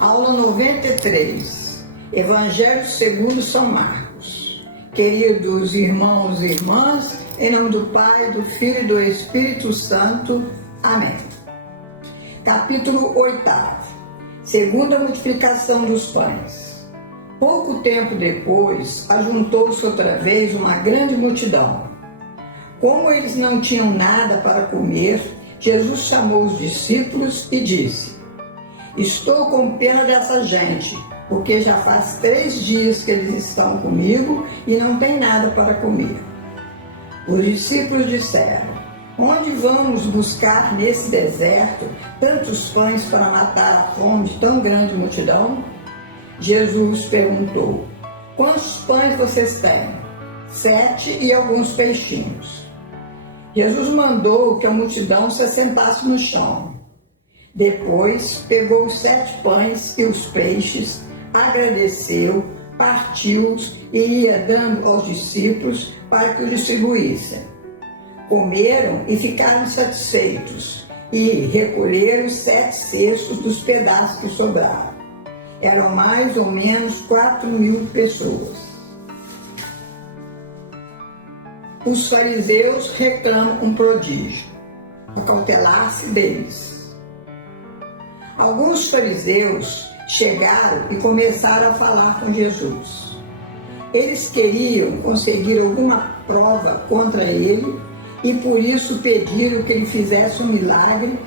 Aula 93, Evangelho segundo São Marcos. Queridos irmãos e irmãs, em nome do Pai, do Filho e do Espírito Santo. Amém. Capítulo 8. Segunda multiplicação dos pães. Pouco tempo depois, ajuntou-se outra vez uma grande multidão. Como eles não tinham nada para comer, Jesus chamou os discípulos e disse: Estou com pena dessa gente, porque já faz 3 dias que eles estão comigo e não têm nada para comer. Os discípulos disseram: Onde vamos buscar nesse deserto tantos pães para matar a fome de tão grande multidão? Jesus perguntou: Quantos pães vocês têm? 7 e alguns peixinhos. Jesus mandou que a multidão se assentasse no chão. Depois pegou os 7 pães e os peixes, agradeceu, partiu-os e ia dando aos discípulos para que os distribuíssem. Comeram e ficaram satisfeitos e recolheram 7 cestos dos pedaços que sobraram. Eram mais ou menos 4.000 pessoas. Os fariseus reclamam um prodígio, acautelar-se deles. Alguns fariseus chegaram e começaram a falar com Jesus. Eles queriam conseguir alguma prova contra ele e por isso pediram que ele fizesse um milagre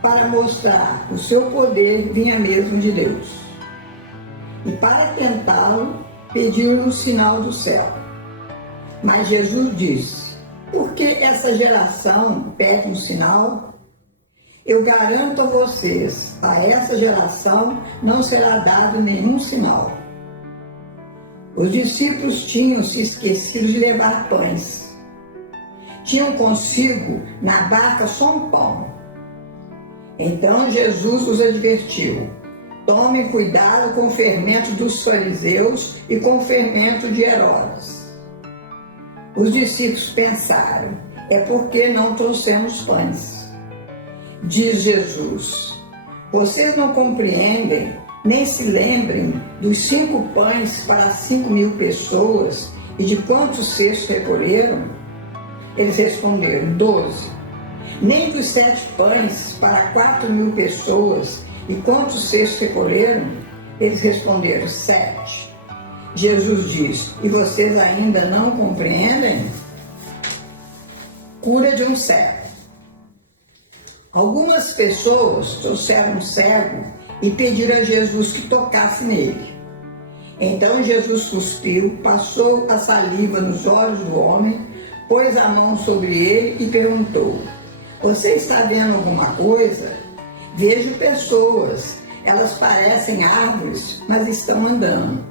para mostrar que o seu poder vinha mesmo de Deus. E para tentá-lo, pediram um sinal do céu. Mas Jesus disse: Por que essa geração pede um sinal? Eu garanto a vocês, a essa geração não será dado nenhum sinal. Os discípulos tinham se esquecido de levar pães. Tinham consigo na barca só um pão. Então Jesus os advertiu: Tomem cuidado com o fermento dos fariseus e com o fermento de Herodes. Os discípulos pensaram: é porque não trouxemos pães. Diz Jesus: Vocês não compreendem, nem se lembrem dos 5 pães para 5.000 pessoas e de quantos cestos recolheram? Eles responderam: 12. Nem dos 7 pães para 4.000 pessoas e quantos cestos recolheram? Eles responderam: 7. Jesus diz: E vocês ainda não compreendem? Cura de um cego. Algumas pessoas trouxeram um cego e pediram a Jesus que tocasse nele. Então Jesus cuspiu, passou a saliva nos olhos do homem, pôs a mão sobre ele e perguntou: Você está vendo alguma coisa? Vejo pessoas, elas parecem árvores, mas estão andando.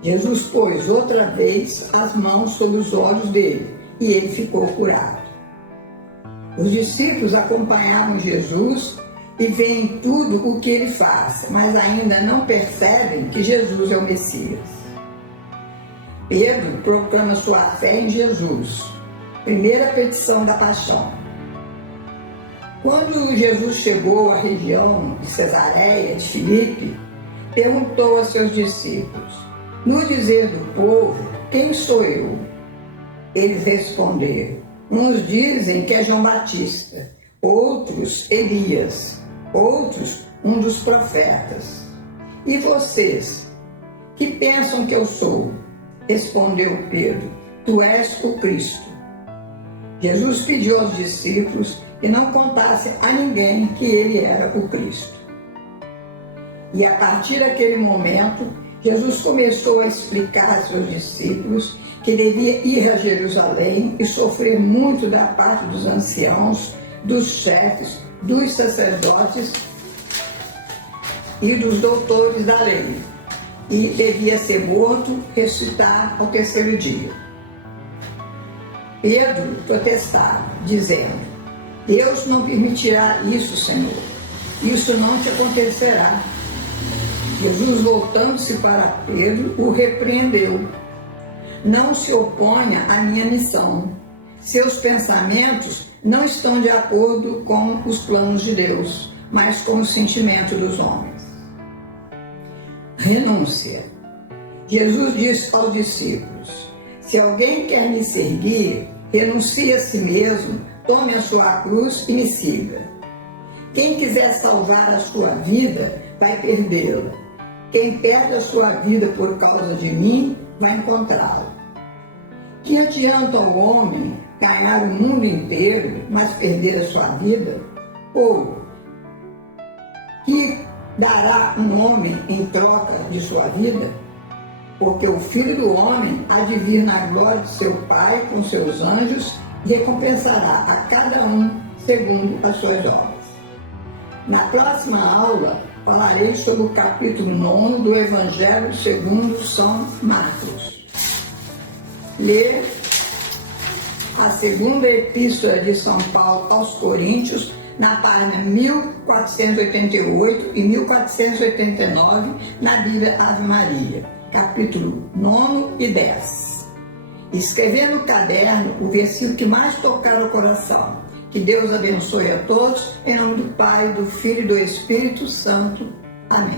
Jesus pôs outra vez as mãos sobre os olhos dele e ele ficou curado. Os discípulos acompanhavam Jesus e veem tudo o que ele faz, mas ainda não percebem que Jesus é o Messias. Pedro proclama sua fé em Jesus. Primeira petição da paixão. Quando Jesus chegou à região de Cesareia de Filipe, perguntou a seus discípulos: No dizer do povo, quem sou eu? Eles responderam: Uns dizem que é João Batista, outros Elias, outros um dos profetas. E vocês, que pensam que eu sou? Respondeu Pedro: Tu és o Cristo. Jesus pediu aos discípulos que não contassem a ninguém que ele era o Cristo. E a partir daquele momento, Jesus começou a explicar a seus discípulos que devia ir a Jerusalém e sofrer muito da parte dos anciãos, dos chefes, dos sacerdotes e dos doutores da lei, e devia ser morto, ressuscitar ao 3º dia. Pedro protestava, dizendo: Deus não permitirá isso, Senhor. Isso não te acontecerá. Jesus, voltando-se para Pedro, o repreendeu: Não se oponha à minha missão. Seus pensamentos não estão de acordo com os planos de Deus, mas com o sentimento dos homens. renúncia. Jesus disse aos discípulos: se alguém quer me seguir, renuncie a si mesmo, tome a sua cruz e me siga. Quem quiser salvar a sua vida, vai perdê-la. Quem perde a sua vida por causa de mim, vai encontrá-la. Que adianta ao homem ganhar o mundo inteiro, mas perder a sua vida? Ou que dará um homem em troca de sua vida? Porque o Filho do Homem há de vir na glória de seu Pai com seus anjos e recompensará a cada um segundo as suas obras. Na próxima aula, falarei sobre o capítulo 9 do Evangelho segundo São Marcos. Ler a segunda epístola de São Paulo aos Coríntios, na página 1488 e 1489, na Bíblia Ave Maria, capítulo 9 e 10. Escrever no caderno o versículo que mais tocar o coração. Que Deus abençoe a todos, em nome do Pai, do Filho e do Espírito Santo. Amém.